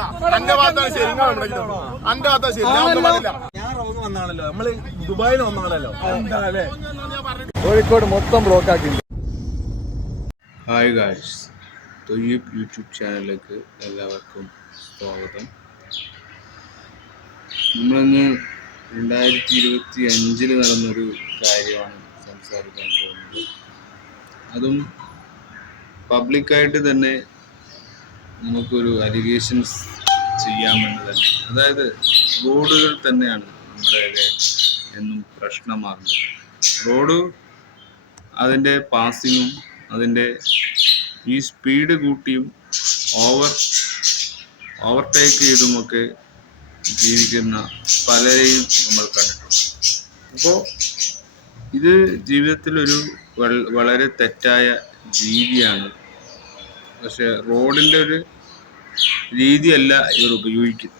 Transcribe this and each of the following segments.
പറഞ്ഞില്ല അന്റെ ഭാഗത്താണ് ശരി. അന്റെ ഭാഗത്താണ് ഞാൻ ഒന്നും ഞാൻ റോങ് വന്നാണല്ലോ. നമ്മൾ ദുബായിൽ വന്നാണല്ലോ എന്താ അല്ലേ കോഴിക്കോട് മൊത്തം ബ്ലോക്ക് ആക്കി ഹായ് ഗായ്സ് തൊയ്യബ് യൂട്യൂബ് ചാനലിലേക്ക് എല്ലാവർക്കും സ്വാഗതം. നമ്മളിന്ന് രണ്ടായിരത്തി ഇരുപത്തി അഞ്ചിൽ നടന്നൊരു കാര്യമാണ് സംസാരിക്കാൻ പോകുന്നത്. അതും പബ്ലിക്കായിട്ട് തന്നെ നമുക്കൊരു അലിഗേഷൻസ് ചെയ്യാമെന്ന് തന്നെ അതായത് റോഡുകൾ തന്നെയാണ് നമ്മുടെ എന്നും പ്രശ്നമാകുന്നത്. റോഡ് അതിന്റെ പാസിങ്ങും അതിന്റെ ഈ സ്പീഡ് കൂട്ടിയും ഓവർ ഓവർടേക്ക് ചെയ്തുമൊക്കെ ജീവിക്കുന്ന പലരെയും നമ്മൾ കണ്ടിട്ടുണ്ട്. അപ്പോൾ ഇത് ജീവിതത്തിലൊരു വളരെ തെറ്റായ രീതിയാണ് പക്ഷെ റോഡിന്റെ ഒരു രീതിയല്ല ഇവർ ഉപയോഗിക്കുന്നത്.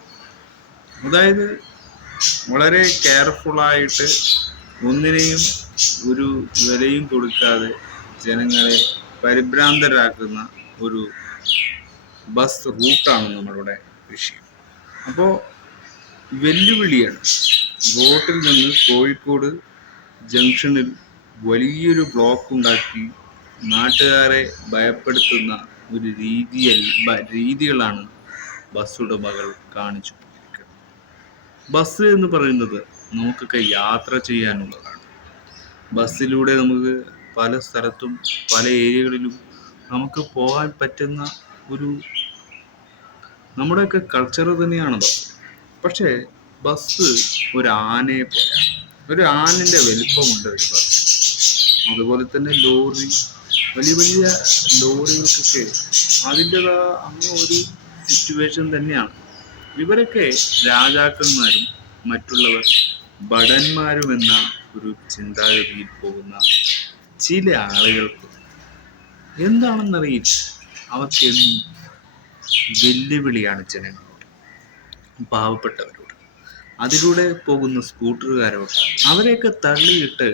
അതായത് വളരെ കെയർഫുള്ളായിട്ട് ഒന്നിനെയും ഒരു വിലയും കൊടുക്കാതെ ജനങ്ങളെ പരിഭ്രാന്തരാക്കുന്ന ഒരു ബസ് റൂട്ടാണ് നമ്മളുടെ വിഷയം അപ്പോൾ വെല്ലുവിളിയാണ് ബോട്ടിൽ നിന്ന് കോഴിക്കോട് ജംഗ്ഷനിൽ വലിയൊരു ബ്ലോക്ക് ഉണ്ടാക്കി നാട്ടുകാരെ ഭയപ്പെടുത്തുന്ന ഒരു രീതിയൽ രീതികളാണ് ബസ് ഉടമകൾ കാണിച്ചു ബസ് എന്ന് പറയുന്നത് നമുക്കൊക്കെ യാത്ര ചെയ്യാനുള്ളതാണ്. ബസ്സിലൂടെ നമുക്ക് പല സ്ഥലത്തും പല ഏരിയകളിലും നമുക്ക് പോകാൻ പറ്റുന്ന ഒരു നമ്മുടെയൊക്കെ കൾച്ചർ തന്നെയാണ് പക്ഷേ ബസ് ഒരു ആനയെ പോലെയാണ്. ഒരു ആനിന്റെ വലിപ്പമുണ്ട് ഒരു ബസ് അതുപോലെ തന്നെ ലോറി വലിയ വലിയ ലോറികൾക്കൊക്കെ അതിന്റെതാ അങ്ങ് ഒരു സിറ്റുവേഷൻ തന്നെയാണ്. ഇവരൊക്കെ രാജാക്കന്മാരും മറ്റുള്ളവർ ഭടന്മാരും എന്ന ഒരു ചിന്താഗതിയിൽ പോകുന്ന ചില ആളുകൾക്ക് എന്താണെന്നറിയില്ല. അവർക്ക് വെല്ലുവിളിയാണ് ജനങ്ങളോട് പാവപ്പെട്ടവരോട്. അതിലൂടെ പോകുന്ന സ്കൂട്ടറുകാരോട് അവരെയൊക്കെ തള്ളിയിട്ട്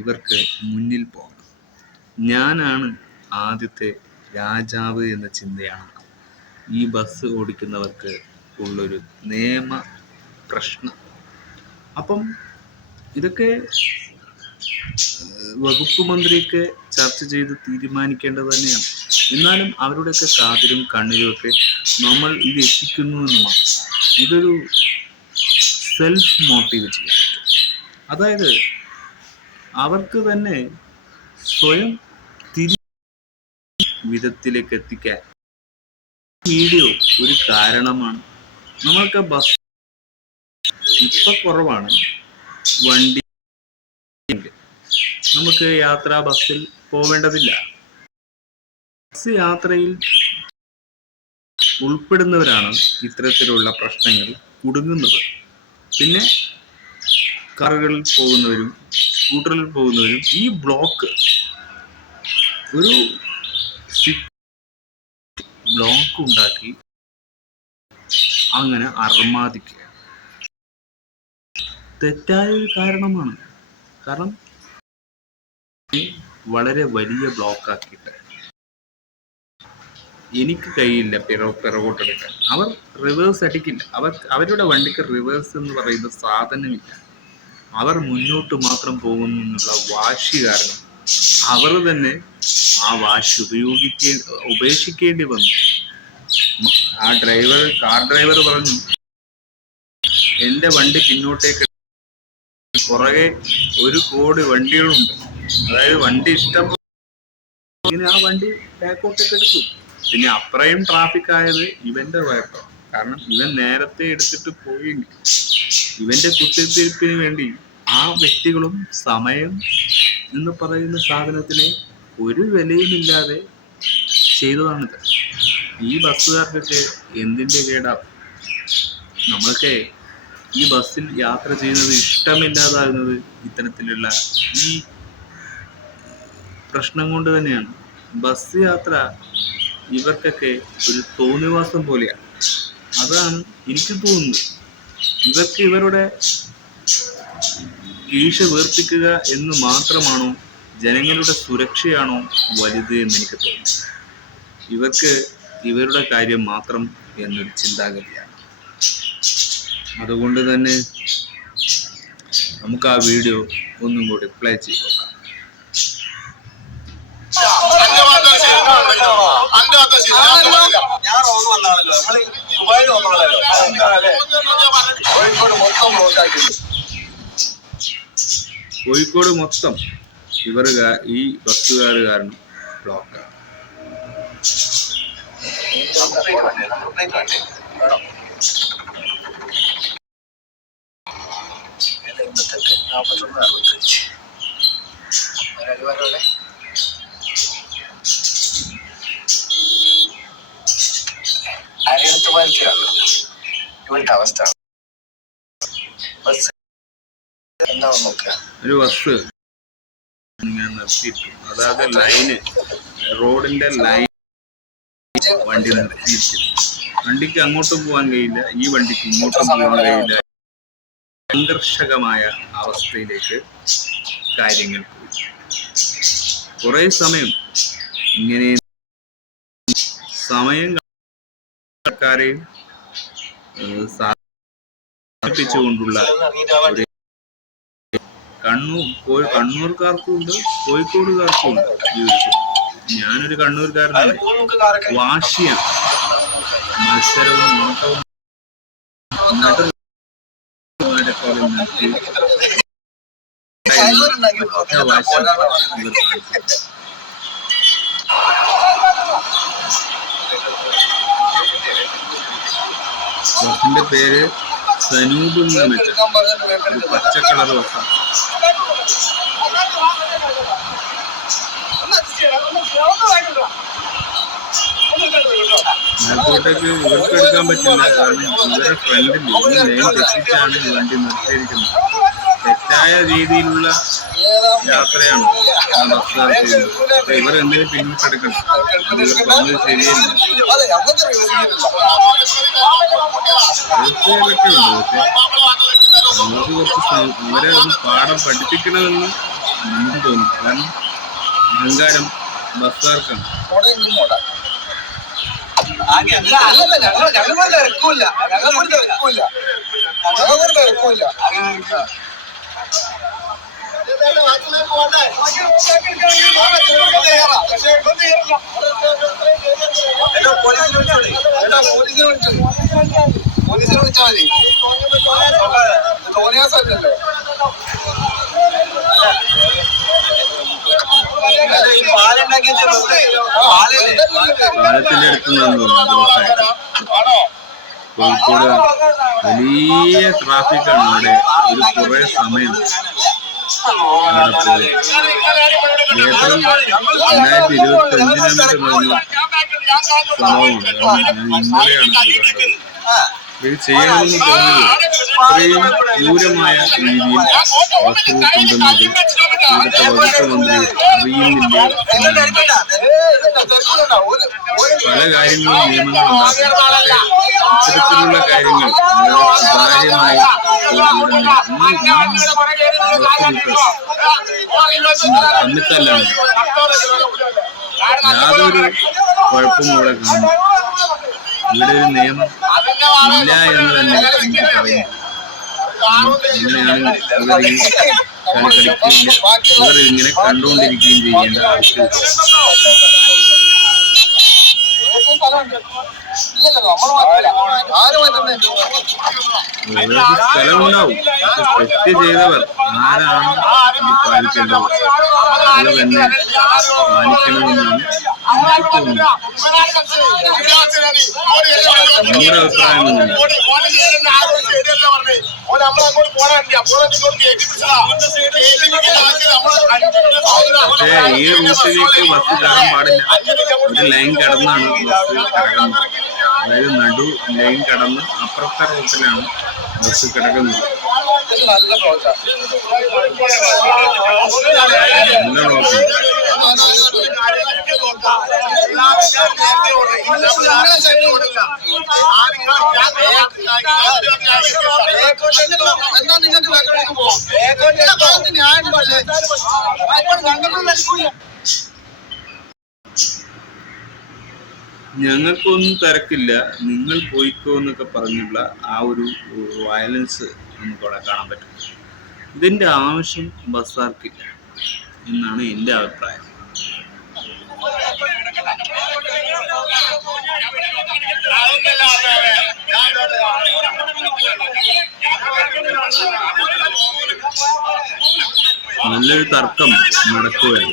ഇവർക്ക് മുന്നിൽ പോകണം ഞാനാണ് ആദ്യത്തെ രാജാവ് എന്ന ചിന്തയാണ്. ഈ ബസ് ഓടിക്കുന്നവർക്ക് ഉള്ളൊരു നിയമ പ്രശ്നം. അപ്പം ഇതൊക്കെ വകുപ്പ് മന്ത്രിയൊക്കെ ചർച്ച ചെയ്ത് തീരുമാനിക്കേണ്ടത് തന്നെയാണ്. എന്നാലും അവരുടെയൊക്കെ കാതിലും കണ്ണിലും ഒക്കെ നമ്മൾ ഇത് എത്തിക്കുന്നു എന്ന് മാത്രം. ഇതൊരു സെൽഫ് മോട്ടീവ് അതായത് അവർക്ക് തന്നെ സ്വയം വിധത്തിലേക്ക് എത്തിക്കാൻ വീഡിയോ ഒരു കാരണമാണ്. നമ്മൾക്ക് ബസ് ഇപ്പൊ കുറവാണ്. വണ്ടി നമുക്ക് യാത്ര ബസ്സിൽ പോവേണ്ടതില്ല. ബസ് യാത്രയിൽ ഉൾപ്പെടുന്നവരാണ് ഇത്തരത്തിലുള്ള പ്രശ്നങ്ങൾ കുടുങ്ങുന്നത്. പിന്നെ കാറുകളിൽ പോകുന്നവരും സ്കൂട്ടറിൽ പോകുന്നവരും ഈ ബ്ലോക്ക് ഒരു ബ്ലോക്ക് ഉണ്ടാക്കി അങ്ങനെ അർമാദിക്കുക. തെറ്റായ ഒരു കാരണമാണ്. കാരണം വളരെ വലിയ ബ്ലോക്ക് ആക്കിയിട്ട് എനിക്ക് കഴിയില്ല പിറ പിറകോട്ടെടുക്കാൻ. അവർ റിവേഴ്സ് അടിക്കില്ല. അവർ അവരുടെ വണ്ടിക്ക് റിവേഴ്സ് എന്ന് പറയുന്ന സാധനമില്ല. അവർ മുന്നോട്ട് മാത്രം പോകുന്നു എന്നുള്ള വാശി കാരണം അവർ തന്നെ ആ വാശി ഉപയോഗിക്കേ ഉപേക്ഷിക്കേണ്ടി വന്നു. ആ ഡ്രൈവർ കാർ ഡ്രൈവർ പറഞ്ഞു എന്റെ വണ്ടി പിന്നോട്ടേക്ക് പുറകെ ഒരു കോടി വണ്ടികളുണ്ട്. അതായത് വണ്ടി ഇഷ്ടം ഇങ്ങനെ ആ വണ്ടി ബാക്കോട്ടേക്ക് എടുത്തു. പിന്നെ അത്രയും ട്രാഫിക് ആയത് ഇവന്റെ കുഴപ്പം കാരണം ഇവൻ നേരത്തെ എടുത്തിട്ട് പോയി ഇവന്റെ കുത്തിത്തിരിപ്പിന് വേണ്ടി ആ വ്യക്തികളും സമയം എന്ന് പറയുന്ന സാധനത്തിന് ഒരു വിലയുമില്ലാതെ ചെയ്തതാണിത് ഈ ബസ്സുകാർക്കൊക്കെ എന്തിന്റെ കേടാ? നമ്മളൊക്കെ ഈ ബസ്സിൽ യാത്ര ചെയ്യുന്നത് ഇഷ്ടമില്ലാതാകുന്നത് ഇത്തരത്തിലുള്ള ഈ പ്രശ്നം കൊണ്ട് തന്നെയാണ്. ബസ് യാത്ര ഇവർക്കൊക്കെ ഒരു തോന്നിവാസം പോലെയാണ് അതാണ് എനിക്ക് തോന്നുന്നത്. ഇവർക്ക് ഇവരുടെ വീഴ്ച വീർപ്പിക്കുക എന്ന് മാത്രമാണോ ജനങ്ങളുടെ സുരക്ഷയാണോ വലുത് എന്ന് എനിക്ക് തോന്നുന്നു. ഇവർക്ക് ഇവരുടെ കാര്യം മാത്രം എന്നൊരു ചിന്താഗതിയാണ്. അതുകൊണ്ട് തന്നെ നമുക്ക് ആ വീഡിയോ ഒന്നും കൂടി പ്ലേ ചെയ്ത് നോക്കാം. ഞാൻ റോഡ് വന്നാണല്ലോ. നമ്മൾ ദുബായിൽ വന്നാണല്ലോ മൊത്തം കോഴിക്കോട് മൊത്തം ഇവർ ഈ ബസ്സുകാർ കാരണം ബ്ലോക്കാണ്. നാൽപ്പത്തൊന്ന് അറുപത്തഞ്ച് അരയടുത്ത് വായിക്കുകയാണ് ഇവളുടെ അവസ്ഥ. ബസ് എന്താണെന്ന് നോക്കുക. ഒരു ബസ് ഇങ്ങനെ നിർത്തിയിട്ടുണ്ട്. അതായത് ലൈന് റോഡിന്റെ ലൈൻ വണ്ടി നിർത്തിയിരിക്കും വണ്ടിക്ക് അങ്ങോട്ടും പോകാൻ കഴിയില്ല. ഈ വണ്ടിക്ക് ഇങ്ങോട്ടും പോകാൻ കഴിയില്ല. സംഘർഷകമായ അവസ്ഥയിലേക്ക് കാര്യങ്ങൾ പോയി. കുറെ സമയം ഇങ്ങനെ സമയം സർക്കാരെയും സാധിപ്പിച്ചുകൊണ്ടുള്ള ഒരു കണ്ണൂർ കോഴി കണ്ണൂർക്കാർക്കും ഉണ്ട് കോഴിക്കോടുകാർക്കും ഉണ്ട് ഞാനൊരു കണ്ണൂർക്കാരനാണ്. വാശിയാണ്. മത്സരവും ബസിന്റെ പേര് സനൂപ് എന്ന് വെച്ചാൽ പച്ചക്കളർ പച്ച ബസ്സാണ് മേൽക്കോട്ടേക്ക് ഇവർക്ക് എടുക്കാൻ പറ്റില്ല. കാരണം ഇവരുടെ ഫ്രണ്ടിൽ ഈ ലൈൻ തെറ്റിച്ചാണ് വണ്ടി നിർത്തിയിരിക്കുന്നത്. തെറ്റായ രീതിയിലുള്ള യാത്രയാണ് ആ ബസ്സുകാർ ചെയ്യുന്നത്. അപ്പൊ ഇവർ എന്തെങ്കിലും പിന്നോട്ടെടുക്കണം അത് ഇവർ പറഞ്ഞത് ശരിയല്ല. തീർച്ചയായിട്ടും ഉണ്ട്. പക്ഷെ നമുക്ക് കുറച്ച് അവരെ ഒന്ന് പാഠം പഠിപ്പിക്കണമെന്ന് നമുക്ക് തോന്നും. കാരണം അഹങ്കാരം തിരക്കൂല പോലീസിനെ പോലീസിനെ വിളിച്ചാൽ മതി തോന്നിയാസല്ലോ പാലത്തിന്റെ അടുത്ത് കോഴിക്കോട് വലിയ ട്രാഫിക്കാണ് അവിടെ ഒരു കുറെ സമയം അവിടെ പോയി ഏപ്രിൽ രണ്ടായിരത്തി ഇരുപത്തി അഞ്ചിനാണ് നടന്ന ഇന്നലെയാണ് ഇത് ചെയ്യണമെന്ന് തോന്നിയത് ഇത്രയും ക്രൂരമായ രീതിയിൽ ഉണ്ടെന്നത് ഇവിടുത്തെ വകുപ്പ് മന്ത്രി അറിയുന്നില്ലേ. പല കാര്യങ്ങളും നിയമങ്ങളുണ്ടാകും ഇത്തരത്തിലുള്ള കാര്യങ്ങൾ സുതാര്യമായി തമ്മിത്തല്ലാണ് യാതൊരു കുഴപ്പവും ഇവിടെ കാണുന്നു ഇവിടെ ഒരു നിയമം ഇല്ല എന്ന് തന്നെ എനിക്ക് പറയുന്നു അങ്ങനെയാണ് ഇവർ ഈ കളി കളിക്കുകയില്ല ഇവർ ഇങ്ങനെ കണ്ടുകൊണ്ടിരിക്കുകയും ചെയ്യേണ്ട ആവശ്യം സ്ഥലമുണ്ടാവും. തെറ്റ് ചെയ്തവർ ആരാണ് പാലിക്കേണ്ടത്? അത് തന്നെ പാലിക്കണമെന്നാണ് നമ്മുടെ അഭിപ്രായം തന്നെയാണ് പക്ഷേ ഈ റൂട്ടിലേക്ക് ബസ് കയറാൻ പാടില്ല. ഒരു ലൈൻ കടന്നാണ് ബസ് കിടക്കുന്നത് അതായത് നടു ലൈൻ കടന്ന് അപ്പുറത്തെ റൂട്ടിലാണ് ബസ് കിടക്കുന്നത് നല്ല പ്രോത്സാഹനം നല്ല നോക്കും എന്താ നിങ്ങൾക്ക് ബാക്കോട്ടേക്ക് പോവാം ന്യായം പറ്റേ ഞങ്ങൾക്ക് നൽകൂല ഞങ്ങൾക്കൊന്നും തിരക്കില്ല. നിങ്ങൾ പോയിക്കോ എന്നൊക്കെ പറഞ്ഞുള്ള ആ ഒരു വയലൻസ് നമുക്ക് അവിടെ കാണാൻ പറ്റും. ഇതിന്റെ ആവശ്യം ബസാർക്കില്ല എന്നാണ് എന്റെ അഭിപ്രായം. നല്ലൊരു തർക്കം നടക്കുകയാണ്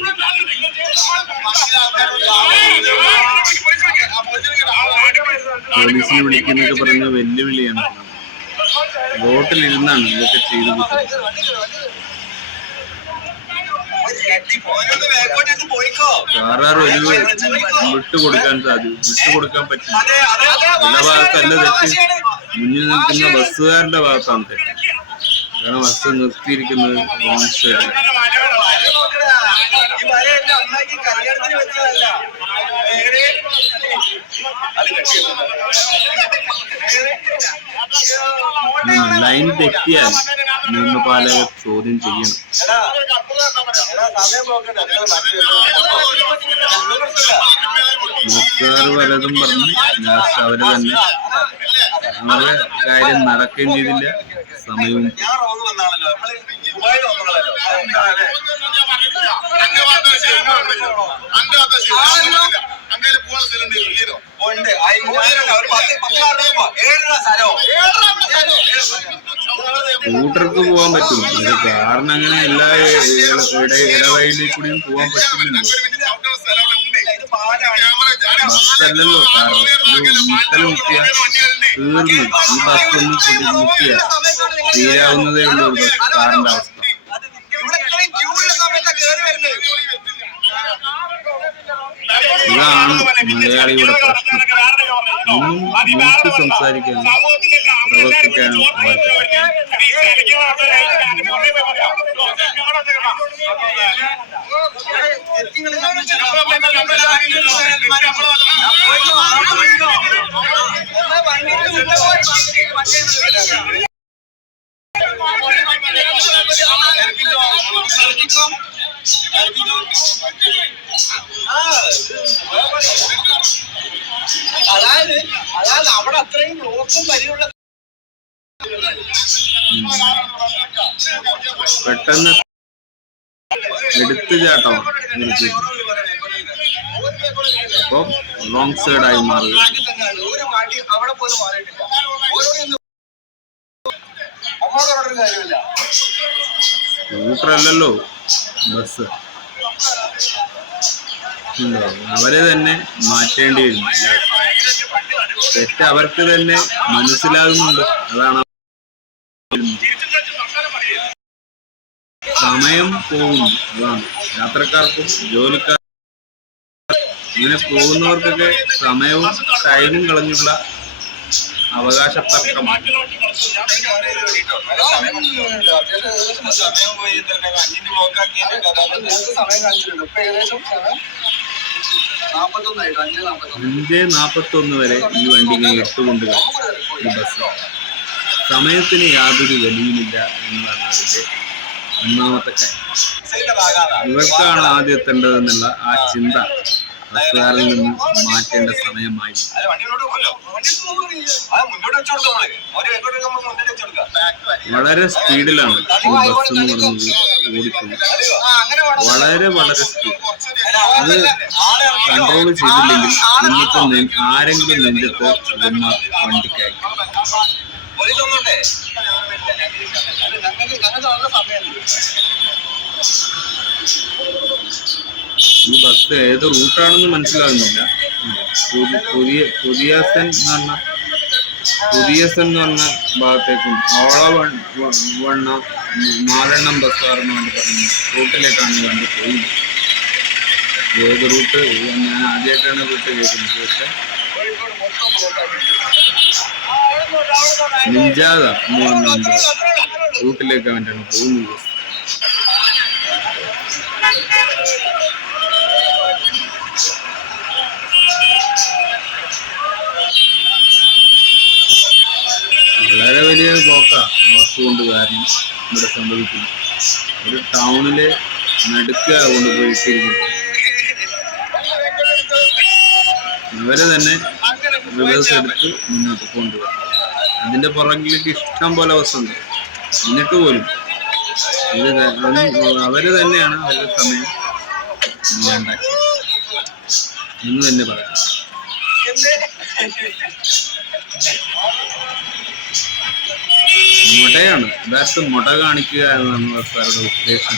പോലീസിനെ വിളിക്കുന്നൊക്കെ പറയുന്ന വെല്ലുവിളിയാണ്. ബോട്ടിലിരുന്നാണ് ഇതൊക്കെ ചെയ്തു കാറാർ ഒരു വിട്ടുകൊടുക്കാൻ സാധിക്കും വിട്ടുകൊടുക്കാൻ പറ്റില്ല. എല്ലാ ഭാഗത്തല്ല തെറ്റ്. മുന്നിൽ നിൽക്കുന്ന ബസ്സുകാരുടെ ഭാഗത്താണ് തെറ്റ്. കാരണം ബസ് നിർത്തിയിരിക്കുന്നത് റോങ് സൈഡിൽ ലൈൻ തെറ്റിയാൽ നിയമപാലകർ ചോദ്യം ചെയ്യണം. ബസ്സുകാർ പലതും പറഞ്ഞു ലാസ്റ്റ് അവർ തന്നെ. അവരുടെ കാര്യം നടക്കുകയും ചെയ്തില്ല സമയവും ഉണ്ട്. സ്കൂട്ടർക്ക് പോകാൻ പറ്റും. പക്ഷെ കാറിന് അങ്ങനെ എല്ലാ ഇട ഇടവഴിയിൽ കൂടിയും പോകാൻ പാലാണ് ബസ്സല്ലല്ലോ കാർ ഒരു മുട്ടൽ മുട്ടിയ തീർന്നു ഈ ബസ് ഒന്ന് തീരാവുന്നതേ ഉള്ളൂ ബസ് കാറിന്റെ അവസ്ഥ. ഇതാണ് മലയാളിയുടെ പ്രശ്നം ഒന്നും നോക്കി സംസാരിക്കാനും പ്രവർത്തിക്കാനും പറ്റില്ല അതായത് അതായത് അവിടെ അത്രയും ലോക്കും പരിയുള്ള പെട്ടെന്ന് എടുത്തു ചേട്ടോ. അപ്പൊ ലോങ് സൈഡായി ഒരു മാറ്റി അവിടെ പോലും മാറിയിട്ടില്ല. ഓരോന്നും കാര്യമില്ല. ബസ്? അവരെ തന്നെ മാറ്റേണ്ടി വരും. തെറ്റ് അവർക്ക് തന്നെ മനസ്സിലാകുന്നുണ്ട്. അതാണ് സമയം പോകുന്നു. അതാണ്. യാത്രക്കാർക്കും ജോലിക്കാർക്കും ഇങ്ങനെ പോകുന്നവർക്കൊക്കെ സമയവും ടൈമും കളഞ്ഞുള്ള അവകാശ തർക്കമാണ് സമയം പോയി സമയം കാണിച്ചിട്ടുണ്ട് ഇപ്പൊ ഏകദേശം അഞ്ച് നാപ്പത്തൊന്ന് വരെ ഈ വണ്ടി ഇട്ടുകൊണ്ട് ഈ ബസ് സമയത്തിന് യാതൊരു വിലയുമില്ല എന്നതാണ് അതിന്റെ ഒന്നാമത്തെ കാര്യം. ഇവർക്കാണ് ആദ്യം എത്തേണ്ടതെന്നുള്ള ആ ചിന്ത. ബസ്സുകാരിൽ നിന്ന് മാറ്റേണ്ട സമയമായി വളരെ സ്പീഡിലാണ് ബസ് എന്ന് പറയുന്നത് ഓടിക്കുന്നത് വളരെ വളരെ സ്പീഡ് അത് കൺട്രോൾ ചെയ്തില്ലെങ്കിൽ ഇന്നത്തെ നെ- ആരെങ്കിലും നെഞ്ചത്ത് ഇടുന്ന വണ്ടി കയറ്റും ഞങ്ങൾക്ക് ഞങ്ങൾക്ക് ഈ ബസ് ഏത് റൂട്ടാണെന്ന് മനസ്സിലാകുന്നില്ല. പുതിയ പുതി- പുതിയ സെൻ എന്ന് പറഞ്ഞ പുതിയസൻ എന്ന് പറഞ്ഞ ഭാഗത്തേക്കും ഓള വണ്ണ നാലെണ്ണം ബസ്സാറെന്ന് വേണ്ടി പറഞ്ഞു റൂട്ടിലേക്കാണ് ഈ വണ്ടി പോയി ഏത് റൂട്ട് ഞാൻ ആദ്യമായിട്ടാണ് റൂട്ട് കേൾക്കുന്നത്. പക്ഷെ നിഞ്ചാത റൂട്ടിലേക്ക് വേണ്ടിയാണ് പോകുന്നത്. കൊണ്ട് കാരണം ഇവിടെ സംഭവിക്കുന്നു. ഒരു ടൗണിലെ നടുക്ക കൊണ്ട് ഇട്ടിരിക്കുന്നു ഇവരെ തന്നെ റിവേഴ്സ് എടുത്ത് മുന്നോട്ട് കൊണ്ടുപോകും അതിന്റെ പുറകിലേക്ക് ഇഷ്ടം പോലെ ബസ്സുണ്ട് എന്നിട്ട് പോലും അവർ തന്നെയാണ് അവരുടെ സമയം വേണ്ട എന്ന് തന്നെ പറയാം. മുടയാണ് യഥാർത്ഥ മുട കാണിക്കുക എന്നുള്ള സാറുടെ ഉദ്ദേശം.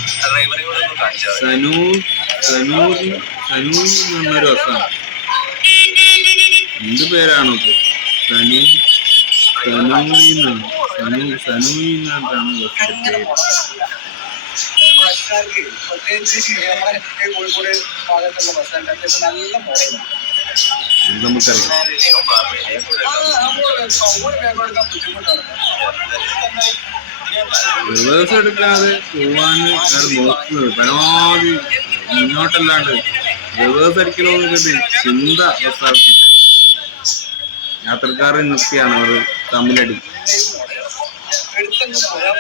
സനൂ സനൂരി സനൂ എന്നൊരു അസാണ് എന്ത് പേരാണോ സനു സനൂന്നാണ് സനു സനു എന്നാണ് പ്രത്യേകിച്ച് കോഴിക്കോട് ഭാഗത്തുള്ള ബസ്സാർക്ക് അത്യാവശ്യം നല്ല മോഡലാണ് റിവേഴ്സ് എടുക്കാതെ പോവാൻ നോക്കുന്നത്. പരമാവധി മുന്നോട്ടല്ലാണ്ട് റിവേഴ്സ് അടിക്കണമെന്നൊരു ചിന്ത ബസ്സാർക്ക് യാത്രക്കാരെ നിർത്തിയാണ് അവർ തമ്മിലടി. എടുത്തങ്ങ് പോയാൽ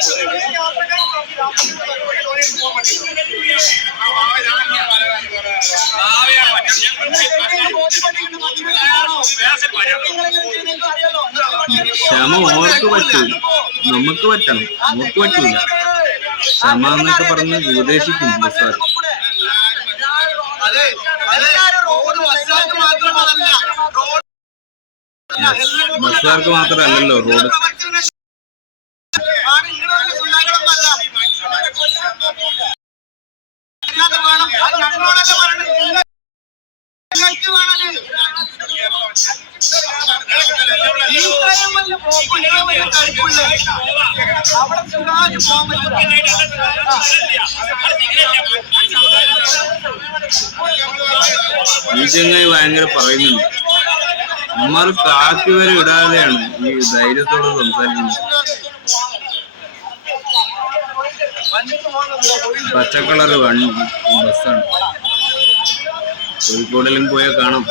ക്ഷമ ഓർക്ക് പറ്റൂ. നമുക്ക് പറ്റണം. നമുക്ക് പറ്റൂല. ക്ഷമ എന്നൊക്കെ പറഞ്ഞ് ഉപദേശിക്കും ബസ്സാർ അതെ മാത്രമല്ലല്ലോ റോഡ് ചെങ്ങായി ഭയങ്കര പറയുന്നുണ്ട്. നമ്മൾ കാക്കി വരെ ഇടാതെയാണ് ഈ ധൈര്യത്തോടെ സംസാരിക്കുന്നത്. പച്ചക്കളർ വണ്ടി ബസ്സാണ്. കോഴിക്കോടിലും പോയാൽ കാണാം.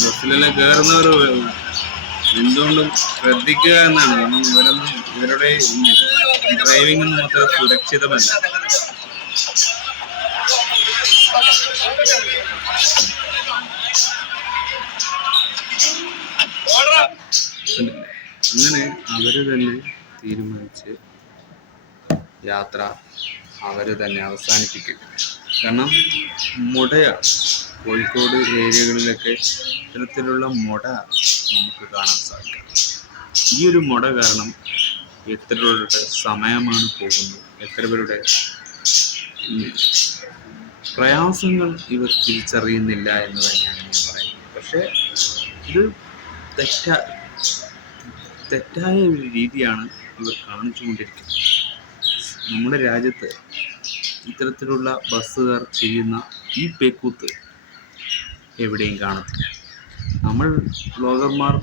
ബസ്സിലെല്ലാം കയറുന്നവർ എന്തുകൊണ്ടും ശ്രദ്ധിക്കുക എന്നാണ്. കാരണം ഇവരൊന്നും ഇവരുടെ ഡ്രൈവിംഗ് ഒന്നും അത്ര സുരക്ഷിതമല്ല. അങ്ങനെ അവർ തന്നെ തീരുമാനിച്ച് യാത്ര അവർ തന്നെ അവസാനിപ്പിക്കും. കാരണം മുടയാണ് കോഴിക്കോട് ഏരിയകളിലൊക്കെ ഇത്തരത്തിലുള്ള മുട നമുക്ക് കാണാൻ സാധിക്കും. ഈ ഒരു മുട കാരണം എത്ര പേരുടെ സമയമാണ് പോകുന്നത്? എത്ര പേരുടെ പ്രയാസങ്ങൾ ഇവർ തിരിച്ചറിയുന്നില്ല എന്ന് തന്നെയാണ് ഞാൻ പറയുന്നത്. പക്ഷേ ഇത് തെറ്റാ തെറ്റായ ഒരു രീതിയാണ് ഇവർ കാണിച്ചുകൊണ്ടിരിക്കുന്നത്. നമ്മുടെ രാജ്യത്ത് ഇത്തരത്തിലുള്ള ബസ്സുകാർ ചെയ്യുന്ന ഈ പേക്കൂത്ത് എവിടെയും കാണത്തില്ല നമ്മൾ ബ്ലോഗർമാർ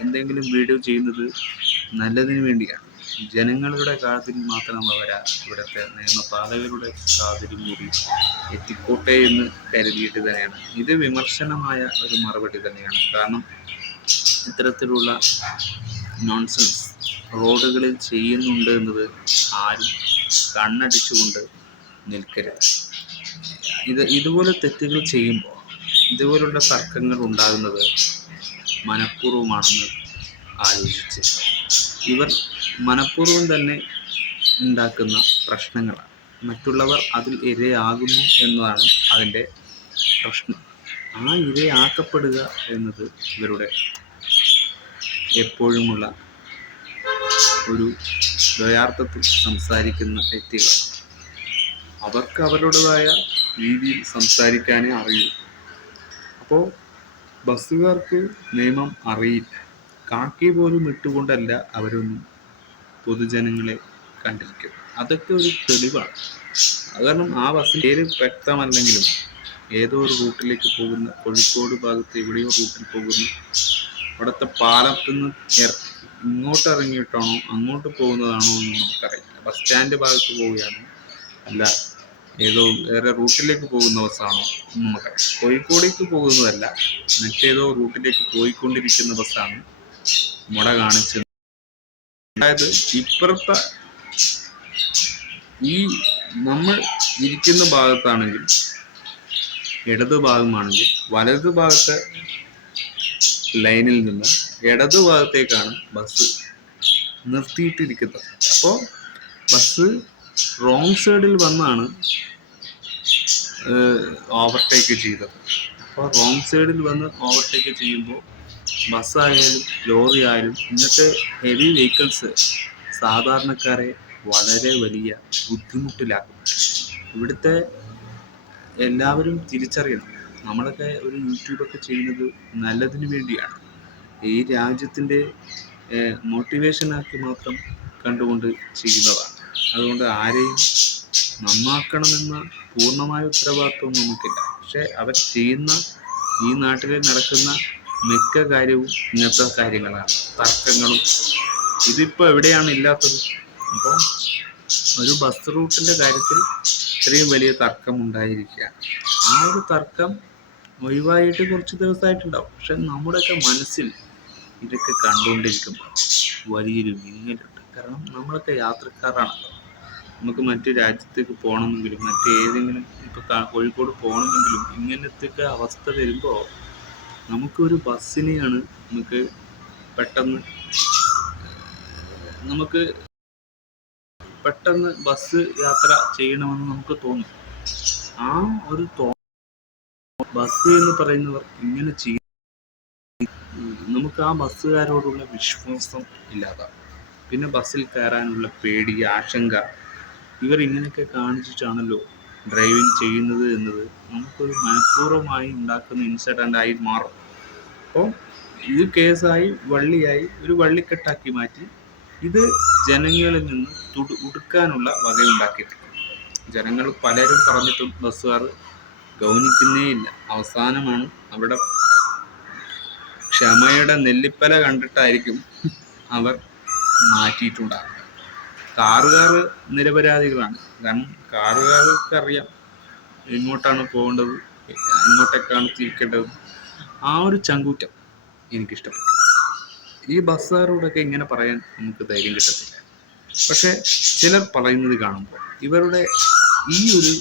എന്തെങ്കിലും വീഡിയോ ചെയ്യുന്നത് നല്ലതിന് വേണ്ടിയാണ്. ജനങ്ങളുടെ കാതിൽ മാത്രം വരാ ഇവിടുത്തെ നിയമപാലകരുടെ കാതിലും കൂടി എത്തിക്കോട്ടെ എന്ന് കരുതിയിട്ട് തന്നെയാണ്. ഇത് വിമർശനമായ ഒരു മറുപടി തന്നെയാണ്. കാരണം ഇത്തരത്തിലുള്ള നോൺസെൻസ് റോഡുകളിൽ ചെയ്യുന്നുണ്ട് എന്നത് ആരും കണ്ണടിച്ചുകൊണ്ട് നിൽക്കരുത്. ഇത് ഇതുപോലെ തെറ്റുകൾ ചെയ്യുമ്പോൾ ഇതുപോലുള്ള തർക്കങ്ങൾ ഉണ്ടാകുന്നത് മനഃപൂർവമാണെന്ന് ആലോചിച്ച്. ഇവർ മനഃപൂർവം തന്നെ ഉണ്ടാക്കുന്ന പ്രശ്നങ്ങളാണ്. മറ്റുള്ളവർ അതിൽ ഇരയാകുന്നു എന്നതാണ് അതിന്റെ പ്രശ്നം. ആ ഇരയാക്കപ്പെടുക എന്നത് ഇവരുടെ എപ്പോഴുമുള്ള ഒരു ദ്വയാർത്ഥത്തിൽ സംസാരിക്കുന്ന വ്യക്തികളാണ്. അവർക്ക് അവരുടേതായ രീതിയിൽ സംസാരിക്കാനേ അറിയൂ. അപ്പോൾ ബസ്സുകാർക്ക് നിയമം അറിയില്ല. കാക്കി പോലും ഇട്ടുകൊണ്ടല്ല അവരൊന്നും പൊതുജനങ്ങളെ കണ്ടിരിക്കും അതൊക്കെ ഒരു തെളിവാണ്. അത് കാരണം ആ ബസ്സിൽ പേര് വ്യക്തമല്ലെങ്കിലും ഏതോ ഒരു റൂട്ടിലേക്ക് പോകുന്ന കോഴിക്കോട് ഭാഗത്ത് എവിടെയോ റൂട്ടിൽ പോകുന്നു അവിടുത്തെ പാലത്ത് നിന്ന് ഇങ്ങോട്ട് ഇറങ്ങിയിട്ടാണോ അങ്ങോട്ട് പോകുന്നതാണോ എന്ന് നമുക്കറിയില്ല. ബസ് സ്റ്റാൻഡ് ഭാഗത്ത് പോവുകയാണോ അല്ല ഏതോ വേറെ റൂട്ടിലേക്ക് പോകുന്ന ബസ്സാണോ? നമുക്കറിയാം കോഴിക്കോടേക്ക് പോകുന്നതല്ല. മറ്റേതോ റൂട്ടിലേക്ക് പോയിക്കൊണ്ടിരിക്കുന്ന ബസ്സാണ് മുട കാണിച്ചത്. അതായത് ഇപ്പുറത്തെ ഈ നമ്മൾ ഇരിക്കുന്ന ഭാഗത്താണെങ്കിൽ ഇടത് ഭാഗമാണെങ്കിൽ വലത് ഭാഗത്തെ ലൈനിൽ നിന്ന് ഇടത് ഭാഗത്തേക്കാണ് ബസ് നിർത്തിയിട്ടിരിക്കുന്നത്. അപ്പോൾ ബസ് റോങ് സൈഡിൽ വന്നാണ് ഓവർടേക്ക് ചെയ്തത്. അപ്പോൾ റോങ് സൈഡിൽ വന്ന് ഓവർടേക്ക് ചെയ്യുമ്പോൾ ബസ്സായാലും ലോറി ആയാലും ഇന്നത്തെ ഹെവി വെഹിക്കിൾസ് സാധാരണക്കാരെ വളരെ വലിയ ബുദ്ധിമുട്ടിലാക്കും ഇവിടുത്തെ എല്ലാവരും തിരിച്ചറിയണം. നമ്മളൊക്കെ ഒരു യൂട്യൂബൊക്കെ ചെയ്യുന്നത് നല്ലതിന് വേണ്ടിയാണ്. ഈ രാജ്യത്തിന്റെ മോട്ടിവേഷനാക്കി മാത്രം കണ്ടുകൊണ്ട് ചെയ്യുന്നതാണ്. അതുകൊണ്ട് ആരെയും നന്നാക്കണമെന്ന പൂർണമായ ഉത്തരവാദിത്വം നമുക്കില്ല. പക്ഷെ അവർ ചെയ്യുന്ന ഈ നാട്ടിൽ നടക്കുന്ന മിക്ക കാര്യവും ഇങ്ങനത്തെ കാര്യങ്ങളാണ്. തർക്കങ്ങളും. ഇതിപ്പോൾ എവിടെയാണ് ഇല്ലാത്തത്? അപ്പോൾ ഒരു ബസ് റൂട്ടിന്റെ കാര്യത്തിൽ ഇത്രയും വലിയ തർക്കം ഉണ്ടായിരിക്കുകയാണ് ആ ഒരു തർക്കം ഒഴിവായിട്ട് കുറച്ച് ദിവസമായിട്ടുണ്ടാവും. പക്ഷെ നമ്മുടെയൊക്കെ മനസ്സിൽ ഇതൊക്കെ കണ്ടുകൊണ്ടിരിക്കുമ്പോൾ വലിയൊരു വിങ്ങലുണ്ട്. കാരണം നമ്മളൊക്കെ യാത്രക്കാരാണല്ലോ. നമുക്ക് മറ്റു രാജ്യത്തേക്ക് പോകണമെന്നെങ്കിലും മറ്റേതെങ്കിലും ഇപ്പോൾ കോഴിക്കോട് പോകണമെങ്കിലും ഇങ്ങനത്തെയൊക്കെ അവസ്ഥ വരുമ്പോൾ നമുക്കൊരു ബസ്സിനെയാണ് നമുക്ക് പെട്ടെന്ന് നമുക്ക് പെട്ടെന്ന് ബസ് യാത്ര ചെയ്യണമെന്ന് നമുക്ക് തോന്നും. ആ ഒരു തോ ബസ് എന്ന് പറയുന്നവർ ഇങ്ങനെ ചെയ്യും നമുക്ക് ആ ബസ്സുകാരോടുള്ള വിശ്വാസം ഇല്ലാതാവും. പിന്നെ ബസ്സിൽ കയറാനുള്ള പേടി ആശങ്ക ഇവർ ഇങ്ങനെയൊക്കെ കാണിച്ചിട്ടാണല്ലോ ഡ്രൈവിംഗ് ചെയ്യുന്നത് എന്നത്. നമുക്കൊരു മനഃപൂർവമായി ഉണ്ടാക്കുന്ന ഇൻസിഡന്റ് ആയി മാറും. അപ്പോൾ ഇത് കേസായി വള്ളിയായി ഒരു വള്ളിക്കെട്ടാക്കി മാറ്റി ഇത് ജനങ്ങളിൽ നിന്ന് തുടു ഉടുക്കാനുള്ള വകയുണ്ടാക്കിയിട്ടുണ്ട്. ജനങ്ങൾ പലരും പറഞ്ഞിട്ടും ബസ്സുകാർ ഗൗനിക്കുന്നേ ഇല്ല. അവസാനമാണ് അവിടെ ക്ഷമയുടെ നെല്ലിപ്പല കണ്ടിട്ടായിരിക്കും അവർ മാറ്റിയിട്ടുണ്ടാകുക കാറുകാർ നിരപരാധികളാണ്. കാരണം കാറുകാർക്ക് അറിയാം എങ്ങോട്ടാണ് പോകേണ്ടത് എങ്ങോട്ടേക്കാണ് തിരിക്കേണ്ടത്. ആ ഒരു ചങ്കൂറ്റം എനിക്കിഷ്ടപ്പെട്ടു. ഈ ബസ്സുകാരോടൊക്കെ ഇങ്ങനെ പറയാൻ നമുക്ക് ധൈര്യം കിട്ടത്തില്ല. പക്ഷെ ചിലർ പറയുന്നത് കാണുമ്പോൾ ഇവരുടെ ഈ ഒരു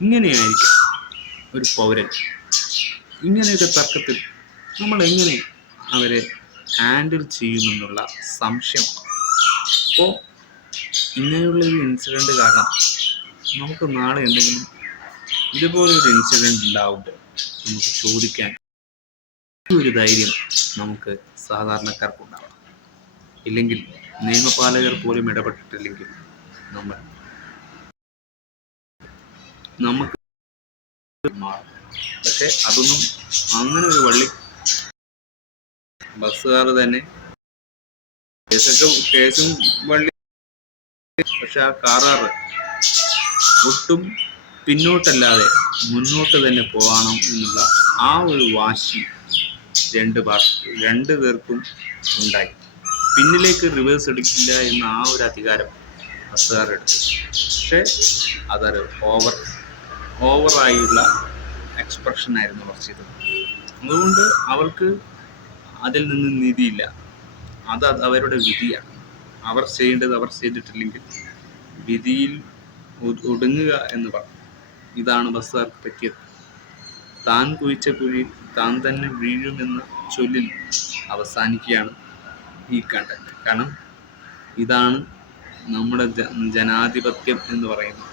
ഇങ്ങനെയായിരിക്കും ഒരു പൗരൻ. ഇങ്ങനെയൊക്കെ തർക്കത്തിൽ നമ്മൾ എങ്ങനെ അവരെ ഹാൻഡിൽ ചെയ്യുമെന്നുള്ള സംശയം. അപ്പോൾ ഇങ്ങനെയുള്ള ഒരു ഇൻസിഡന്റ് കാരണം നമുക്ക് നാളെ എന്തെങ്കിലും ഇതുപോലെ ഒരു ഇൻസിഡന്റ് ഉണ്ടാവുമ്പോൾ നമുക്ക് ചോദിക്കാൻ ഒരു ധൈര്യം നമുക്ക് സാധാരണക്കാർക്കുണ്ടാവണം ഇല്ലെങ്കിൽ നിയമപാലകർ പോലും ഇടപെട്ടിട്ടില്ലെങ്കിൽ നമ്മൾ നമുക്ക് പക്ഷെ അതൊന്നും അങ്ങനെ ഒരു വള്ളി ബസ്സുകാർ തന്നെ കേസൊക്കെ കേസും വള്ളി പക്ഷെ ആ കാറാറ് ഒട്ടും പിന്നോട്ടല്ലാതെ മുന്നോട്ട് തന്നെ പോകണം എന്നുള്ള ആ ഒരു വാശി രണ്ട് പാർ രണ്ട് പേർക്കും ഉണ്ടായി. പിന്നിലേക്ക് റിവേഴ്സ് എടുക്കില്ല എന്ന ആ ഒരു അധികാരം ബസ്സുകാർ എടുത്തു. പക്ഷേ അതൊരു ഓവർ ഓവറായുള്ള എക്സ്പ്രഷൻ ആയിരുന്നു അവർ ചെയ്തത്. അതുകൊണ്ട് അവർക്ക് അതിൽ നിന്ന് നിധിയില്ല അത് അത് അവരുടെ വിധിയാണ്. അവർ ചെയ്യേണ്ടത് അവർ ചെയ്തിട്ടില്ലെങ്കിൽ വിധിയിൽ ഒടുങ്ങുക എന്ന് പറഞ്ഞു ഇതാണ് ബസ്സുകാർക്ക് പറ്റിയത് താൻ കുഴിച്ച കുഴി താൻ തന്നെ വീഴുമെന്ന ചൊല്ലിൽ അവസാനിക്കുകയാണ് ഈ കണ്ടന്റ്. കാരണം ഇതാണ് നമ്മുടെ ജനാധിപത്യം എന്ന് പറയുന്നത്.